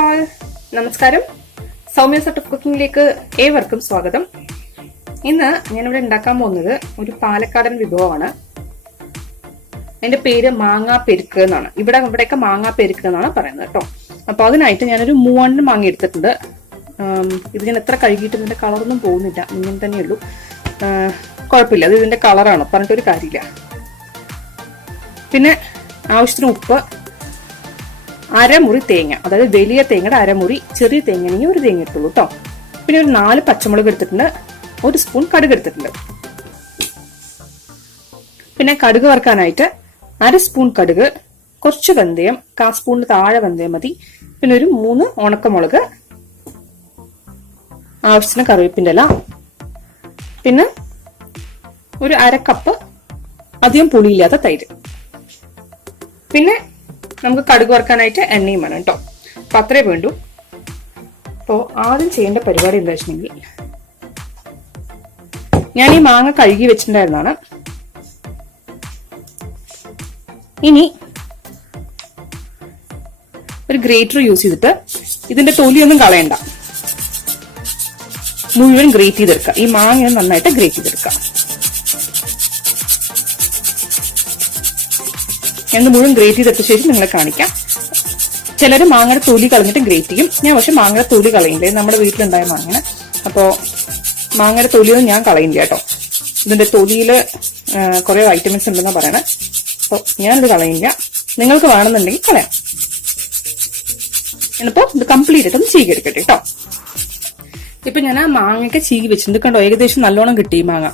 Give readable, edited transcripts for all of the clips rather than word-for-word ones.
All, നമസ്കാരം. Soumya's art of കുക്കിംഗിലേക്ക് ഏവർക്കും സ്വാഗതം. ഇന്ന് ഞാനിവിടെ ഉണ്ടാക്കാൻ പോകുന്നത് ഒരു പാലക്കാടൻ വിഭവമാണ്. അതിന്റെ പേര് മാങ്ങാ പെരുക്ക് എന്നാണ്. ഇവിടെയൊക്കെ മാങ്ങാ പെരുക്ക് എന്നാണ് പറയുന്നത് കേട്ടോ. അപ്പൊ അതിനായിട്ട് ഞാനൊരു 3 മാങ്ങ എടുത്തിട്ടുണ്ട്. ഇത് ഞാൻ എത്ര കഴുകിയിട്ട് ഇതിന്റെ കളറൊന്നും പോകുന്നില്ല, ഇങ്ങനെ തന്നെയുള്ളൂ. കുഴപ്പമില്ല, അത് ഇതിന്റെ കളറാണ്, പറഞ്ഞിട്ടൊരു കാര്യമില്ല. പിന്നെ ആവശ്യത്തിന് ഉപ്പ്, അരമുറി തേങ്ങ, അതായത് വലിയ തേങ്ങയുടെ അരമുറി, ചെറിയ തേങ്ങയാണെങ്കിൽ ഒരു തേങ്ങ ഇട്ടുള്ളൂ കേട്ടോ. പിന്നെ ഒരു 4 പച്ചമുളക് എടുത്തിട്ടുണ്ട്, 1 സ്പൂൺ കടുക് എടുത്തിട്ടുണ്ട്. പിന്നെ കടുക് വറുക്കാനായിട്ട് 1/2 സ്പൂൺ കടുക്, കുറച്ച് വെന്തയം, 1/4 സ്പൂണിന് താഴെ വെന്തയം മതി. പിന്നെ ഒരു 3 ഉണക്കമുളക്, ആവശ്യത്തിന് കറിവേപ്പിൻ്റെ ഇല, പിന്നെ ഒരു 1/2 കപ്പ് അധികം പുളിയില്ലാത്ത തൈര്. പിന്നെ നമുക്ക് കടുക് വറുക്കാനായിട്ട് എണ്ണയും വേണം കേട്ടോ. അപ്പൊ അത്രേ വേണ്ടു. അപ്പോ ആദ്യം ചെയ്യേണ്ട പരിപാടി എന്താ വെച്ചിട്ടുണ്ടെങ്കിൽ, ഞാൻ ഈ മാങ്ങ കഴുകി വെച്ചിട്ടുണ്ടായിരുന്നാണ്. ഇനി ഒരു ഗ്രേറ്റർ യൂസ് ചെയ്തിട്ട് ഇതിന്റെ തൊലിയൊന്നും കളയണ്ട, മുഴുവൻ ഗ്രേറ്റ് ചെയ്തെടുക്കുക. ഈ മാങ്ങ നന്നായിട്ട് ഗ്രേറ്റ് ചെയ്തെടുക്കുക. ഞാൻ മുഴുവൻ ഗ്രേറ്റ് ചെയ്തെടുത്ത ശേഷം നിങ്ങളെ കാണിക്കാം. ചിലർ മാങ്ങയുടെ തൊലി കളഞ്ഞിട്ട് ഗ്രേറ്റ് ചെയ്യും. ഞാൻ പക്ഷെ മാങ്ങയുടെ തൊലി കളയില്ലേ, നമ്മുടെ വീട്ടിലുണ്ടായ മാങ്ങ. അപ്പോ മാങ്ങയുടെ തൊലിയൊന്നും ഞാൻ കളയില്ല കേട്ടോ. ഇതിന്റെ തൊലിയില് കുറെ വൈറ്റമിൻസ് ഉണ്ടെന്നാ പറയണേ. അപ്പൊ ഞാനിത് കളയില്ല. നിങ്ങൾക്ക് വേണമെന്നുണ്ടെങ്കിൽ കളയാം. എന്നിപ്പോ ഇത് കംപ്ലീറ്റ് ആയിട്ടൊന്ന് ചീകി എടുക്കട്ടെ കേട്ടോ. ഇപ്പൊ ഞാൻ ആ മാങ്ങയൊക്കെ ചീകി വെച്ചിട്ടുണ്ട് കണ്ടോ. ഏകദേശം നല്ലോണം കിട്ടി ഈ മാങ്ങ.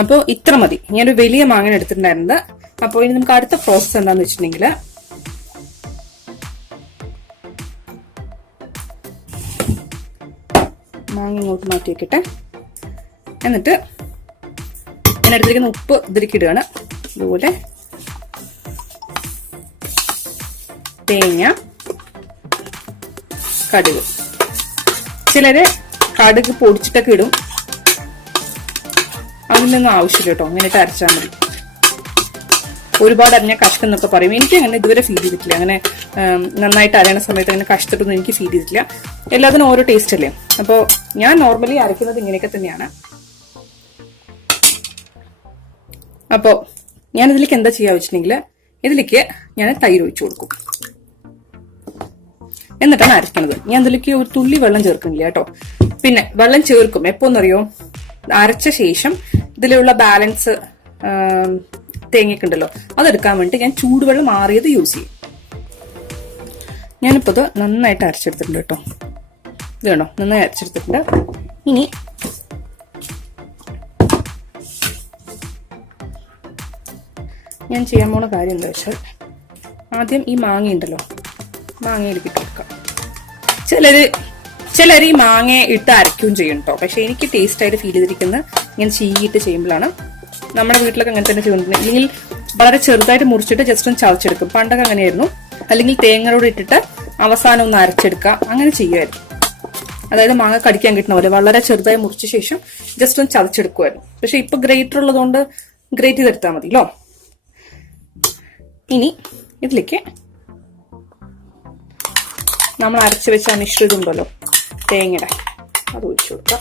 അപ്പൊ ഇത്ര മതി. ഞാനൊരു വലിയ മാങ്ങ എടുത്തിട്ടുണ്ടായിരുന്നത്. അപ്പൊ ഇനി നമുക്ക് അടുത്ത പ്രോസസ് എന്താന്ന് വെച്ചിട്ടുണ്ടെങ്കിൽ, മാങ്ങ ഇങ്ങോട്ട് മാറ്റി വെക്കട്ടെ. എന്നിട്ട് ഞാൻ എടുത്തിരിക്കുന്ന ഉപ്പ് ഇതിലേക്ക് ഇടുകയാണ്. അതുപോലെ തേങ്ങ, കടുക്. ചിലര് കടുക് പൊടിച്ചിട്ടൊക്കെ ഇടും. അതിനൊന്നും ആവശ്യമില്ല കേട്ടോ. അങ്ങനെ ഇട്ട് അരച്ചാൽ മതി. ഒരുപാട് അരിഞ്ഞ കഷ്കം എന്നൊക്കെ പറയും. എനിക്ക് അങ്ങനെ ഇതുവരെ ഫീൽ ചെയ്തിട്ടില്ല. അങ്ങനെ നന്നായിട്ട് അരയണ സമയത്ത് അങ്ങനെ കഷ്ടത്തൊന്നും എനിക്ക് ഫീൽ ചെയ്തിട്ടില്ല. എല്ലാത്തിനും ഓരോ ടേസ്റ്റ് അല്ലേ. അപ്പോൾ ഞാൻ നോർമലി അരയ്ക്കുന്നത് ഇങ്ങനെയൊക്കെ തന്നെയാണ്. അപ്പോൾ ഞാൻ ഇതിലേക്ക് എന്താ ചെയ്യാ വെച്ചിട്ടുണ്ടെങ്കിൽ, ഇതിലേക്ക് ഞാൻ തൈര് ഒഴിച്ചു കൊടുക്കും. എന്നിട്ടാണ് അരയ്ക്കണത്. ഞാൻ ഇതിലേക്ക് ഒരു തുള്ളി വെള്ളം ചേർക്കുന്നില്ല കേട്ടോ. പിന്നെ വെള്ളം ചേർക്കും എപ്പോന്നറിയോ, അരച്ച ശേഷം ഇതിലുള്ള ബാലൻസ് തേങ്ങയൊക്കെ ഉണ്ടല്ലോ, അതെടുക്കാൻ വേണ്ടി ഞാൻ ചൂടുവെള്ളം മാറിയത് യൂസ് ചെയ്യും. ഞാനിപ്പോൾ ഇത് നന്നായിട്ട് അരച്ചെടുത്തിട്ടുണ്ട് കേട്ടോ. ഇത് വേണോ, നന്നായി അരച്ചെടുത്തിട്ടുണ്ട്. ഇനി ഞാൻ ചെയ്യാൻ പോണ കാര്യം എന്താ വെച്ചാൽ, ആദ്യം ഈ മാങ്ങ ഉണ്ടല്ലോ, മാങ്ങയിലേക്ക് ഇട്ട് കൊടുക്കാം. ചിലർ ഈ മാങ്ങ ഇട്ട് അരയ്ക്കുകയും ചെയ്യും കേട്ടോ. പക്ഷെ എനിക്ക് ടേസ്റ്റ് ആയിട്ട് ഫീൽ ചെയ്തിരിക്കുന്നത് ഇങ്ങനെ ചീകിയിട്ട് ചെയ്യുമ്പോഴാണ്. നമ്മുടെ വീട്ടിലൊക്കെ അങ്ങനെ തന്നെ ചെയ്യുന്നുണ്ട്. അല്ലെങ്കിൽ വളരെ ചെറുതായിട്ട് മുറിച്ചിട്ട് ജസ്റ്റ് ഒന്ന് ചതച്ചെടുക്കും. പണ്ടൊക്കെ അങ്ങനെയായിരുന്നു. അല്ലെങ്കിൽ തേങ്ങയോട് ഇട്ടിട്ട് അവസാനം ഒന്ന് അരച്ചെടുക്കുക, അങ്ങനെ ചെയ്യുമായിരുന്നു. അതായത് മാങ്ങ കടിക്കാൻ കിട്ടുന്ന പോലെ വളരെ ചെറുതായി മുറിച്ച ശേഷം ജസ്റ്റ് ഒന്ന് ചതച്ചെടുക്കുമായിരുന്നു. പക്ഷെ ഇപ്പൊ ഗ്രേറ്റർ ഉള്ളതുകൊണ്ട് ഗ്രേറ്റ് ചെയ്തെടുത്താൽ മതിയല്ലോ. ഇനി ഇതിലേക്ക് നമ്മൾ അരച്ചു വെച്ച മിശ്രിതം ഉണ്ടല്ലോ തേങ്ങയുടെ, അത് ഒഴിച്ചു കൊടുക്കാം.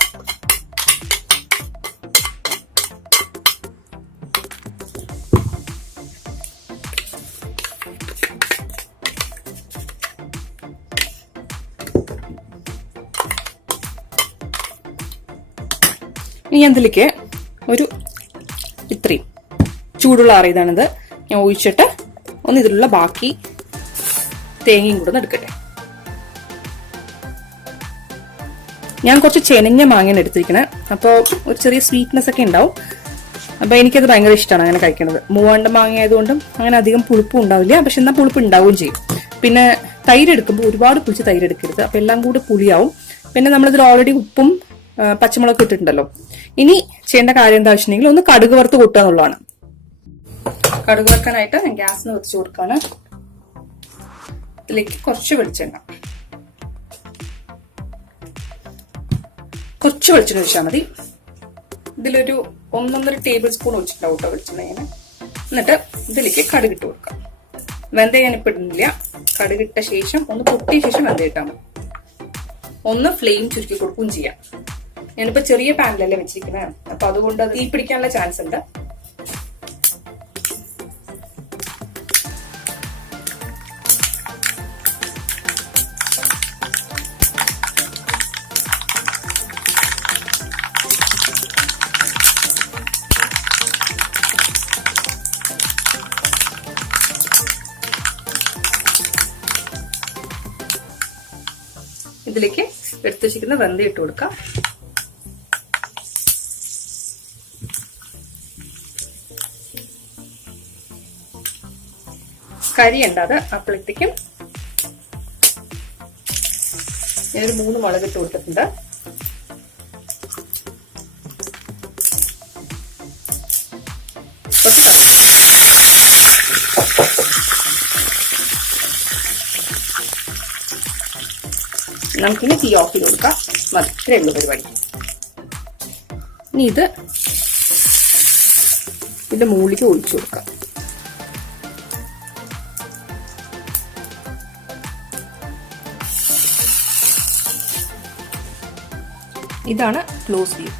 ഇനി ഞാൻ ഇതിലേക്ക് ഒരു ഇത്രയും ചൂടുള്ള ആറിയതാണിത് ഞാൻ ഒഴിച്ചിട്ട് ഒന്ന് ഇതിലുള്ള ബാക്കി തേങ്ങയും കൂടെ ഒന്ന് എടുക്കട്ടെ. ഞാൻ കുറച്ച് ചെനഞ്ഞ മാങ്ങയാണ് എടുത്തിരിക്കണേ. അപ്പോൾ ഒരു ചെറിയ സ്വീറ്റ്നെസ് ഒക്കെ ഉണ്ടാവും. അപ്പൊ എനിക്കത് ഭയങ്കര ഇഷ്ടമാണ് അങ്ങനെ കഴിക്കുന്നത്. മൂവാണ്ട മാങ്ങ ആയതുകൊണ്ടും അങ്ങനെ അധികം പുളിപ്പും ഉണ്ടാവില്ല, പക്ഷെ എന്നാൽ പുളിപ്പ് ഉണ്ടാവുകയും ചെയ്യും. പിന്നെ തൈര് എടുക്കുമ്പോൾ ഒരുപാട് പുളിച്ച് തൈര് എടുക്കരുത്, അപ്പൊ എല്ലാം കൂടി പുളിയാവും. പിന്നെ നമ്മളിതിൽ ഓൾറെഡി ഉപ്പും പച്ചമുളക് ഇട്ടിട്ടുണ്ടല്ലോ. ഇനി ചെയ്യേണ്ട കാര്യം എന്താ വെച്ചിട്ടുണ്ടെങ്കിൽ, ഒന്ന് കടുക് വറുത്ത് കൂട്ടുക എന്നുള്ളതാണ്. കടുക് വറുക്കാനായിട്ട് ഞാൻ ഗ്യാസിന് വെച്ച് കൊടുക്കാണ്. ഇതിലേക്ക് കുറച്ച് വെളിച്ചെണ്ണ ഒഴിച്ചാൽ മതി. ഇതിലൊരു 1.5 ടേബിൾ സ്പൂൺ ഒഴിച്ചിട്ടുണ്ടാവും കേട്ടോ വെളിച്ചെണ്ണ. എന്നിട്ട് ഇതിലേക്ക് കടുക് ഇട്ട് കൊടുക്കാം. വെന്തയം ഞാനിപ്പോൾ ഇടുന്നില്ല. കടുകിട്ട ശേഷം ഒന്ന് പൊട്ടിയ ശേഷം വെന്തയം ഇട്ടാൽ മതി. ഒന്ന് ഫ്ലെയിം ചുരുക്കി കൊടുക്കുകയും ചെയ്യാം. ഞാനിപ്പോ ചെറിയ പാനിലല്ലേ വെച്ചിരിക്കുന്നത്, അപ്പൊ അതുകൊണ്ട് തീ പിടിക്കാനുള്ള ചാൻസ് ഉണ്ട്. ഇതിലേക്ക് എടുത്തു വെച്ചിരിക്കുന്ന വെന്ത ഇട്ട് കൊടുക്കാം. കരി ഉണ്ടാത് അപ്പോഴത്തേക്കും ഞാനൊരു 3 മുളക് ഇട്ട് കൊടുത്തിട്ടുണ്ട്. നമുക്കിനി തീ ഓഫ് ചെയ്ത് കൊടുക്കാം. മതി, ഇത്രയേ ഉള്ളൂ പരിപാടി. ഇനി ഇതിന്റെ മുകളിലേക്ക് ഒഴിച്ചു കൊടുക്കാം. ഇതാണ് ക്ലോസ് വ്യൂ.